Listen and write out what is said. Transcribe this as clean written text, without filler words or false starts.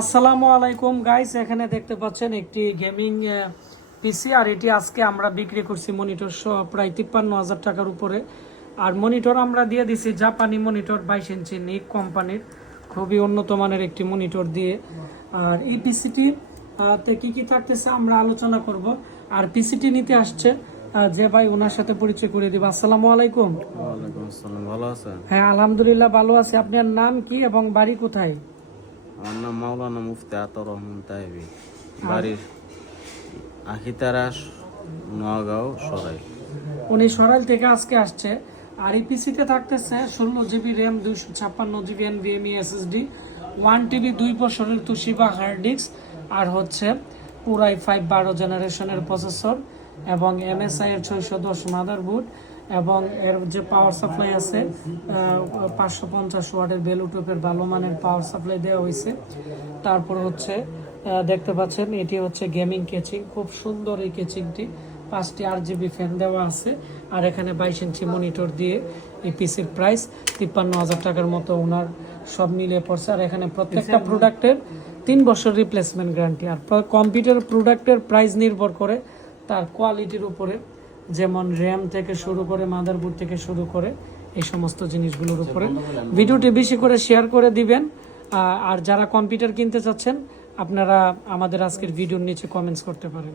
আসসালামু আলাইকুম গাইস, এখানে দেখতে পাচ্ছেন একটি গেমিং পিসি। আর এটি আজকে আমরা বিক্রি করছি মনিটর সহ প্রায় 53,000 টাকার উপরে। আর মনিটর আমরা দিয়ে দিছি জাপানি মনিটর 22 ইঞ্চি নিক কোম্পানির, খুবই উন্নত মানের একটি মনিটর দিয়ে। আর এই পিসিটি তে কি কি থাকতেছে আমরা আলোচনা করব। আর পিসিটি নিতে আসছে যে ভাই, ওনার সাথে পরিচয় করে দিব। আসসালামু আলাইকুম। ওয়ালাইকুম আসসালাম, ভালো আছেন? হ্যাঁ আলহামদুলিল্লাহ ভালো আছি। আপনার নাম কি এবং বাড়ি কোথায়? আমার নাম মাওলানা মুফতি আতর রহমান তাইবি, বাড়ির আখিতারাস, নোয়াগাঁও, সরাই। উনি সরাইল থেকে আজকে আসছে। আর এই পিসিতে থাকতেছে 16 GB RAM, 256 GB NVMe SSD, 1 TB 2 বছরের তুশিবা হার্ড ডিস্ক, আর হচ্ছে পুরাই 12 জেনারেশনের প্রসেসর এবং MSI এর 610 মাদারবোর্ড, এবং এর যে পাওয়ার সাপ্লাই আছে 550 ওয়াটের বেলুটুপের ভালো মানের পাওয়ার সাপ্লাই দেওয়া হয়েছে। তারপর হচ্ছে দেখতে পাচ্ছেন এটি হচ্ছে গেমিং কেচিং, খুব সুন্দর এই কেচিংটি। 5টি RGB ফ্যান দেওয়া আছে। আর এখানে 22 ইঞ্চি মনিটর দিয়ে এই পিসির প্রাইস 53,000 টাকার মতো ওনার সব মিলিয়ে পড়ছে। আর এখানে প্রত্যেকটা প্রোডাক্টের 3 বছর রিপ্লেসমেন্ট গ্যারান্টি। আর কম্পিউটার প্রোডাক্টের প্রাইস নির্ভর করে তার কোয়ালিটির উপরে, যেমন র্যাম থেকে শুরু করে মাদারবোর্ড থেকে শুরু করে এই সমস্ত জিনিসগুলোর উপরে। ভিডিওটি বেশি করে শেয়ার করে দিবেন। আর যারা কম্পিউটার কিনতে চাচ্ছেন আপনারা আমাদের আজকের ভিডিওর নিচে কমেন্টস করতে পারেন।